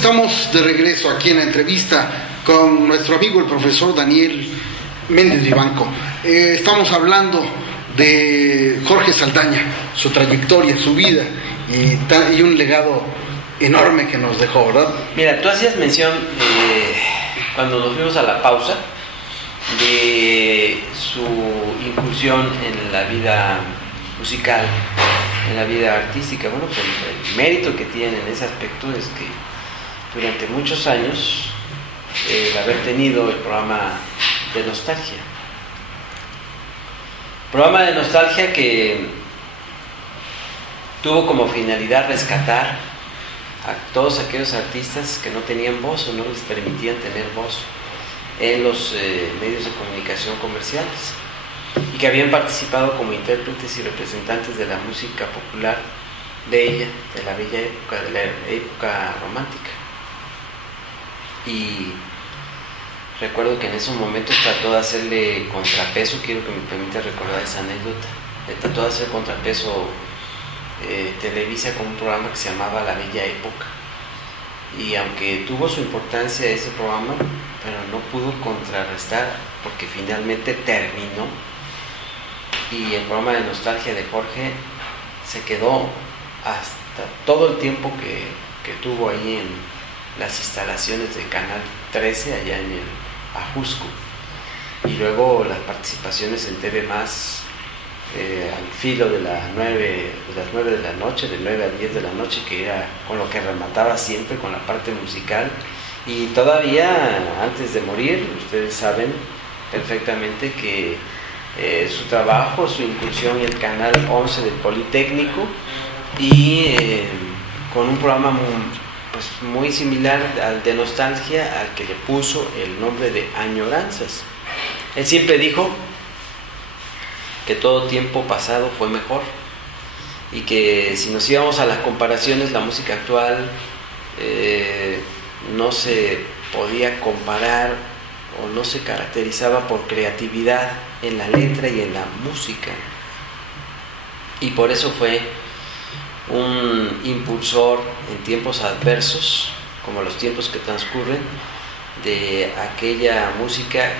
estamos de regreso aquí en la entrevista con nuestro amigo el profesor Daniel Méndez Vivanco. Estamos hablando de Jorge Saldaña, su trayectoria, su vida y un legado enorme que nos dejó, ¿verdad? Mira, tú hacías mención cuando nos fuimos a la pausa de su incursión en la vida musical, en la vida artística. Bueno, pues el mérito que tiene en ese aspecto es que durante muchos años el haber tenido el programa de nostalgia. Programa de nostalgia que tuvo como finalidad rescatar a todos aquellos artistas que no tenían voz o no les permitían tener voz en los medios de comunicación comerciales y que habían participado como intérpretes y representantes de la música popular bella, de la bella época, de la época romántica. Y recuerdo que en esos momentos trató de hacerle contrapeso, quiero que me permita recordar esa anécdota, trató de hacer contrapeso Televisa con un programa que se llamaba La Bella Época, y aunque tuvo su importancia ese programa, pero no pudo contrarrestar porque finalmente terminó y el programa de nostalgia de Jorge se quedó hasta todo el tiempo que tuvo ahí en las instalaciones de Canal 13 allá en el Ajusco, y luego las participaciones en TV Más al filo de las 9 de la noche, de 9 a 10 de la noche, que era con lo que remataba siempre con la parte musical. Y todavía antes de morir, ustedes saben perfectamente que su trabajo, su incursión en el Canal 11 del Politécnico y con un programa muy similar al de nostalgia, al que le puso el nombre de Añoranzas. Él siempre dijo que todo tiempo pasado fue mejor y que si nos íbamos a las comparaciones, la música actual no se podía comparar o no se caracterizaba por creatividad en la letra y en la música, y por eso fue un impulsor en tiempos adversos como los tiempos que transcurren de aquella música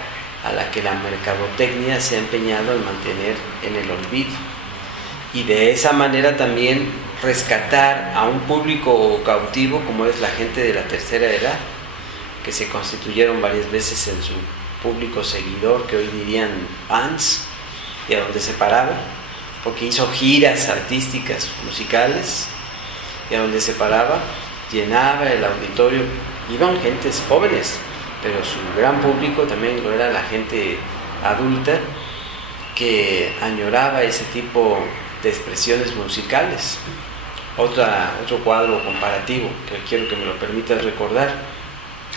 a la que la mercadotecnia se ha empeñado en mantener en el olvido, y de esa manera también rescatar a un público cautivo como es la gente de la tercera edad, que se constituyeron varias veces en su público seguidor, que hoy dirían fans, y a donde se paraba, porque hizo giras artísticas musicales, y a donde se paraba llenaba el auditorio, iban gentes jóvenes, pero su gran público también lo era la gente adulta que añoraba ese tipo de expresiones musicales. Otro cuadro comparativo que quiero que me lo permitas recordar.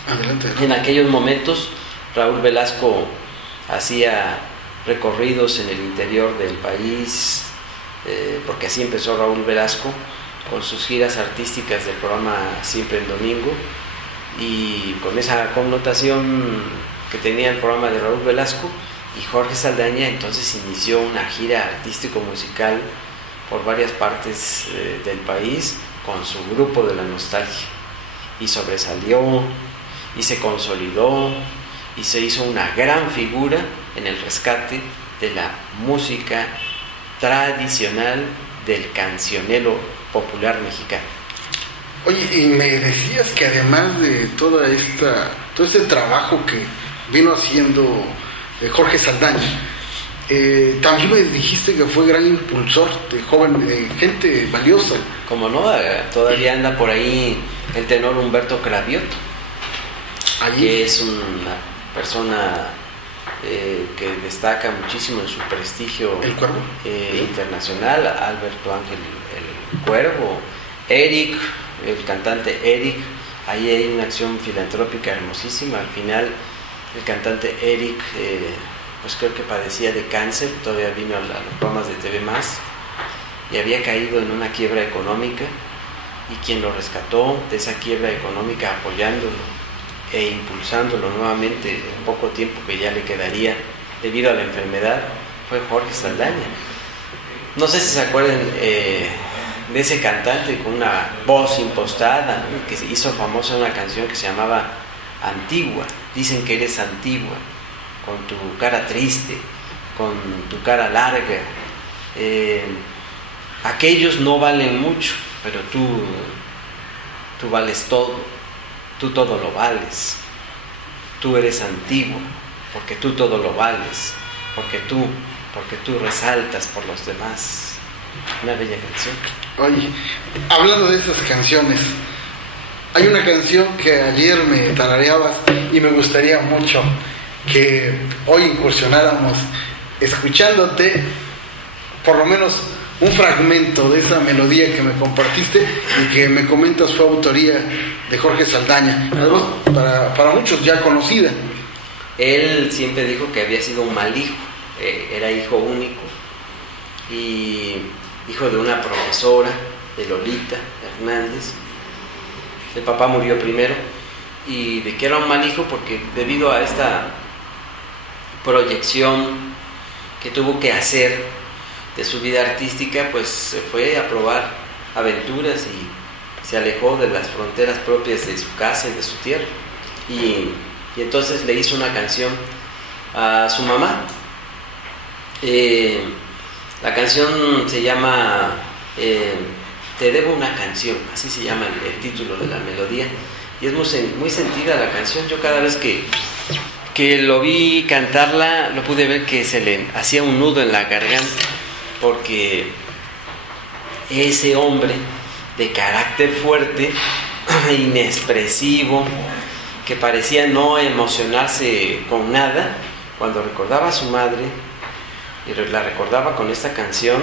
Adelante. En aquellos momentos Raúl Velasco hacía recorridos en el interior del país, porque así empezó Raúl Velasco con sus giras artísticas del programa Siempre en Domingo, y con esa connotación que tenía el programa de Raúl Velasco, y Jorge Saldaña entonces inició una gira artístico-musical por varias partes del país con su grupo de la nostalgia, y sobresalió y se consolidó y se hizo una gran figura en el rescate de la música tradicional del cancionero popular mexicano. Oye, y me decías que además de todo este trabajo que vino haciendo Jorge Saldaña, también me dijiste que fue gran impulsor de gente valiosa. Como no, todavía anda por ahí el tenor Humberto Cravioto, que es una persona que destaca muchísimo en su prestigio internacional. Alberto Ángel el Cuervo, Eric, el cantante Eric. Ahí hay una acción filantrópica hermosísima. Al final el cantante Eric pues creo que padecía de cáncer, todavía vino a los programas de TV Más y había caído en una quiebra económica, y quien lo rescató de esa quiebra económica, apoyándolo e impulsándolo nuevamente en poco tiempo que ya le quedaría debido a la enfermedad, fue Jorge Saldaña. No sé si se acuerdan de ese cantante con una voz impostada, ¿no? Que se hizo famosa una canción que se llamaba Antigua. Dicen que eres antigua, con tu cara triste, con tu cara larga. Aquellos no valen mucho, pero tú vales todo, tú todo lo vales. Tú eres antigua, porque tú todo lo vales, porque tú resaltas por los demás. Una bella canción. Oye, hablando de esas canciones, hay una canción que ayer me tarareabas y me gustaría mucho que hoy incursionáramos escuchándote por lo menos un fragmento de esa melodía que me compartiste y que me comentas fue autoría de Jorge Saldaña, algo para muchos ya conocida. Él siempre dijo que había sido un mal hijo, era hijo único y hijo de una profesora, de Lolita Hernández. El papá murió primero, y de que era un mal hijo porque debido a esta proyección que tuvo que hacer de su vida artística, pues se fue a probar aventuras y se alejó de las fronteras propias de su casa y de su tierra, y entonces le hizo una canción a su mamá. La canción se llama Te debo una canción, así se llama el título de la melodía, y es muy sentida la canción. Yo cada vez que lo vi cantarla, lo pude ver que se le hacía un nudo en la garganta, porque ese hombre de carácter fuerte, inexpresivo, que parecía no emocionarse con nada, cuando recordaba a su madre y la recordaba con esta canción,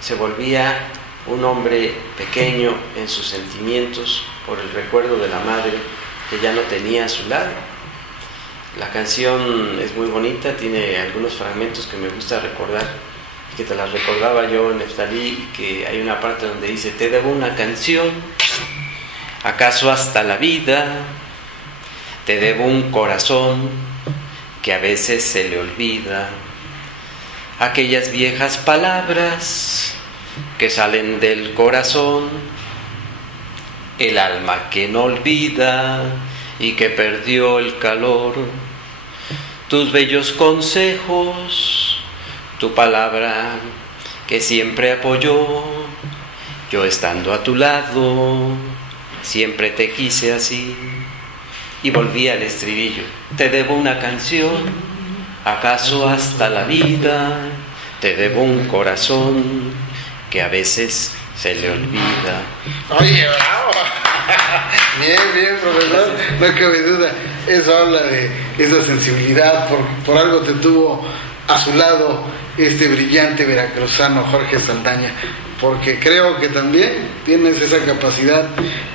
se volvía un hombre pequeño en sus sentimientos por el recuerdo de la madre que ya no tenía a su lado. La canción es muy bonita, tiene algunos fragmentos que me gusta recordar, que te las recordaba yo, Neftalí, y que hay una parte donde dice: te debo una canción, acaso hasta la vida, te debo un corazón que a veces se le olvida, aquellas viejas palabras que salen del corazón, el alma que no olvida y que perdió el calor, tus bellos consejos, tu palabra que siempre apoyó, yo estando a tu lado, siempre te quise así. Y volví al estribillo: te debo una canción, acaso hasta la vida, te debo un corazón que a veces se le olvida. Oye, bravo. Bien, profesor, no cabe duda. Eso habla de esa sensibilidad, por algo te tuvo a su lado este brillante veracruzano Jorge Saldaña, porque creo que también tienes esa capacidad.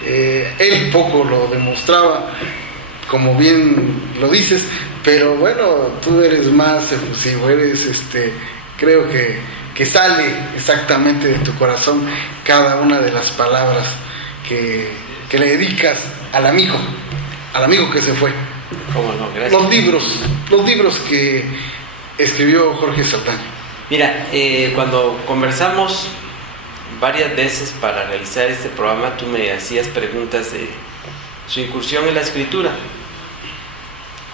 Él poco lo demostraba, como bien lo dices, pero bueno, tú eres más efusivo, creo que sale exactamente de tu corazón cada una de las palabras que le dedicas al amigo que se fue. ¿Cómo no? Gracias. Los libros que escribió Jorge Saldaña. Mira, cuando conversamos varias veces para realizar este programa, tú me hacías preguntas de su incursión en la escritura.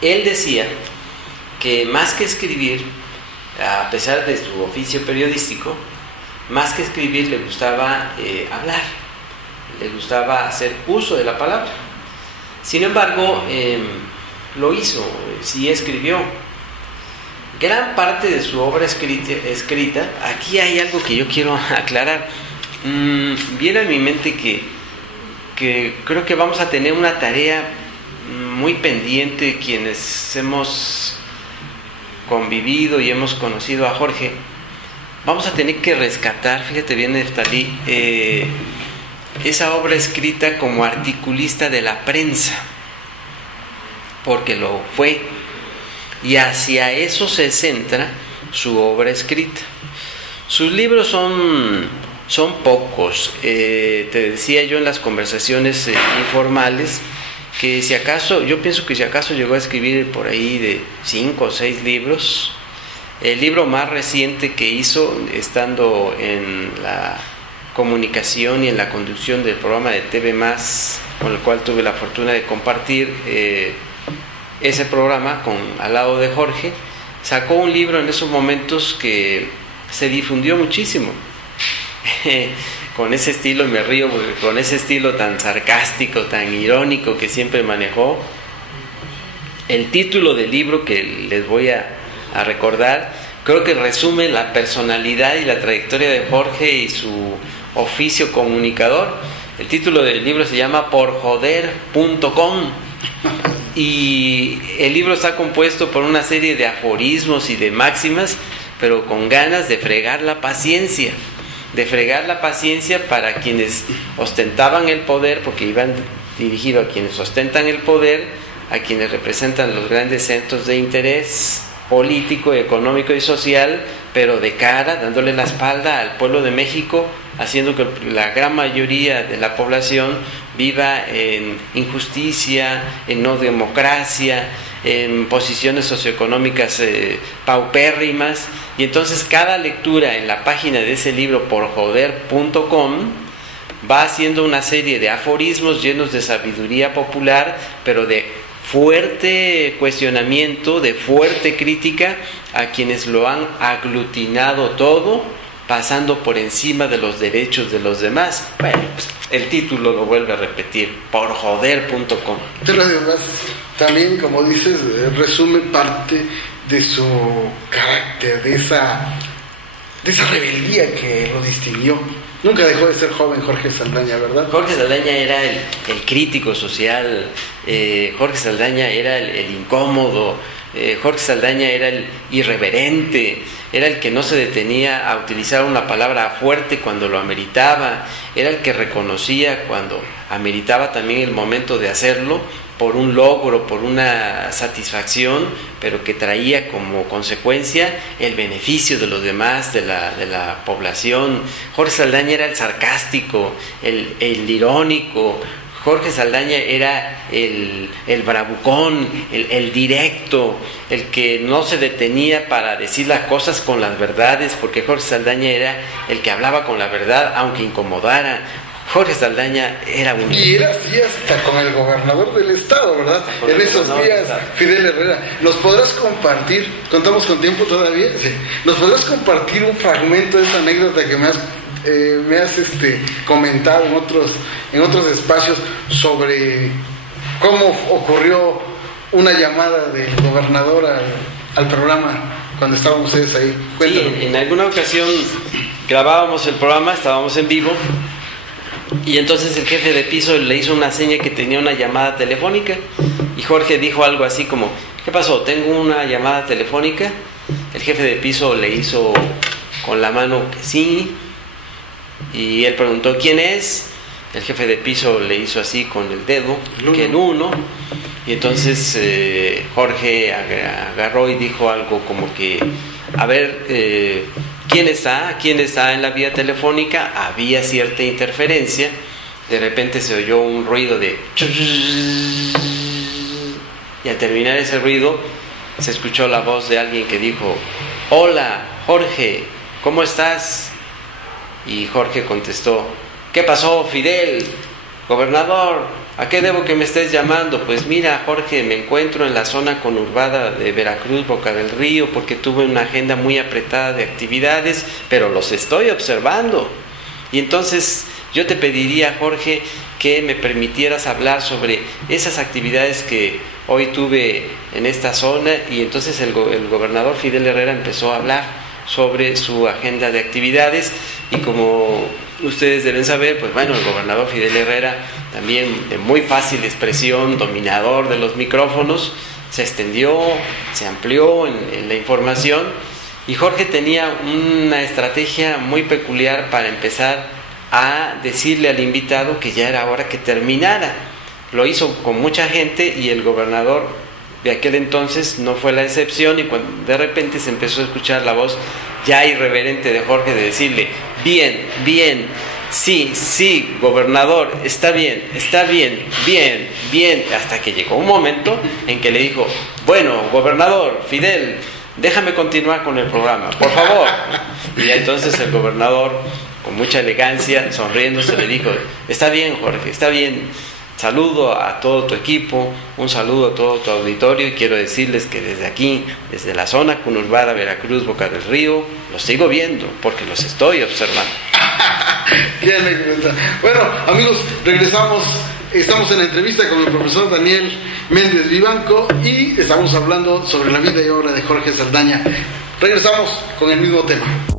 Él decía que más que escribir, a pesar de su oficio periodístico, más que escribir le gustaba hablar, le gustaba hacer uso de la palabra. Sin embargo, lo hizo, sí escribió. Gran parte de su obra escrita, aquí hay algo que yo quiero aclarar. Viene a mi mente que creo que vamos a tener una tarea muy pendiente quienes hemos convivido y hemos conocido a Jorge. Vamos a tener que rescatar, fíjate bien, Neftalí, esa obra escrita como articulista de la prensa, porque lo fue, y hacia eso se centra su obra escrita. Sus libros son pocos. Te decía yo en las conversaciones informales que si acaso, yo pienso que si acaso llegó a escribir por ahí de 5 o 6 libros. El libro más reciente que hizo, estando en la comunicación y en la conducción del programa de TV Más, con el cual tuve la fortuna de compartir ese programa al lado de Jorge. Sacó un libro en esos momentos que se difundió muchísimo. Con ese estilo, me río, porque con ese estilo tan sarcástico, tan irónico que siempre manejó. El título del libro que les voy a recordar, creo que resume la personalidad y la trayectoria de Jorge y su oficio comunicador. El título del libro se llama porjoder.com y el libro está compuesto por una serie de aforismos y de máximas, pero con ganas de fregar la paciencia. Para quienes ostentaban el poder, porque iban dirigidos a quienes ostentan el poder, a quienes representan los grandes centros de interés político, económico y social, pero de cara, dándole la espalda al pueblo de México, haciendo que la gran mayoría de la población viva en injusticia, en no democracia, en posiciones socioeconómicas paupérrimas. Y entonces cada lectura en la página de ese libro, porjoder.com, va haciendo una serie de aforismos llenos de sabiduría popular, pero de fuerte cuestionamiento, de fuerte crítica a quienes lo han aglutinado todo, pasando por encima de los derechos de los demás. Bueno, pues el título lo vuelve a repetir, porjoder.com. Pero además, también, como dices, resume parte de su carácter, de esa rebeldía que lo distinguió. Nunca dejó de ser joven Jorge Saldaña, ¿verdad? Jorge Saldaña era el crítico social, Jorge Saldaña era el incómodo, Jorge Saldaña era el irreverente, era el que no se detenía a utilizar una palabra fuerte cuando lo ameritaba, era el que reconocía cuando ameritaba también el momento de hacerlo, por un logro, por una satisfacción, pero que traía como consecuencia el beneficio de los demás, de la población. Jorge Saldaña era el sarcástico, el irónico. Jorge Saldaña era el bravucón, el directo, el que no se detenía para decir las cosas con las verdades, porque Jorge Saldaña era el que hablaba con la verdad, aunque incomodara. Jorge Saldaña era un... Y era así hasta con el gobernador del estado, ¿verdad? En esos días, Fidel Herrera. ¿Nos podrás compartir, contamos con tiempo todavía? Sí. ¿Nos podrás compartir un fragmento de esa anécdota que me has comentado en otros espacios sobre cómo ocurrió una llamada del gobernador al programa cuando estábamos ustedes ahí? Cuéntanos. Sí, en alguna ocasión grabábamos el programa, estábamos en vivo, y entonces el jefe de piso le hizo una seña que tenía una llamada telefónica, y Jorge dijo algo así como: ¿qué pasó? ¿Tengo una llamada telefónica? El jefe de piso le hizo con la mano que sí, y él preguntó: ¿quién es? El jefe de piso le hizo así con el dedo, que el 1, y entonces Jorge agarró y dijo algo como que: a ver, ¿quién está en la vía telefónica? Había cierta interferencia, de repente se oyó un ruido de... y al terminar ese ruido se escuchó la voz de alguien que dijo: hola, Jorge, ¿cómo estás? Y Jorge contestó: ¿qué pasó, Fidel? Gobernador, ¿a qué debo que me estés llamando? Pues mira, Jorge, me encuentro en la zona conurbada de Veracruz, Boca del Río, porque tuve una agenda muy apretada de actividades, pero los estoy observando. Y entonces yo te pediría, Jorge, que me permitieras hablar sobre esas actividades que hoy tuve en esta zona. Y entonces el gobernador Fidel Herrera empezó a hablar sobre su agenda de actividades, y como ustedes deben saber, pues bueno, el gobernador Fidel Herrera, también de muy fácil expresión, dominador de los micrófonos, se extendió, se amplió en la información, y Jorge tenía una estrategia muy peculiar para empezar a decirle al invitado que ya era hora que terminara. Lo hizo con mucha gente, y el gobernador de aquel entonces no fue la excepción, y cuando de repente se empezó a escuchar la voz ya irreverente de Jorge de decirle: bien, sí, gobernador, está bien, bien, hasta que llegó un momento en que le dijo: bueno, gobernador Fidel, déjame continuar con el programa, por favor. Y entonces el gobernador, con mucha elegancia, sonriéndose, le dijo: está bien, Jorge, está bien, saludo a todo tu equipo, un saludo a todo tu auditorio, y quiero decirles que desde aquí, desde la zona conurbada Veracruz, Boca del Río, los sigo viendo porque los estoy observando. Qué anécdota. Bueno, amigos, regresamos. Estamos en la entrevista con el profesor Daniel Méndez Vivanco y estamos hablando sobre la vida y obra de Jorge Saldaña. Regresamos con el mismo tema.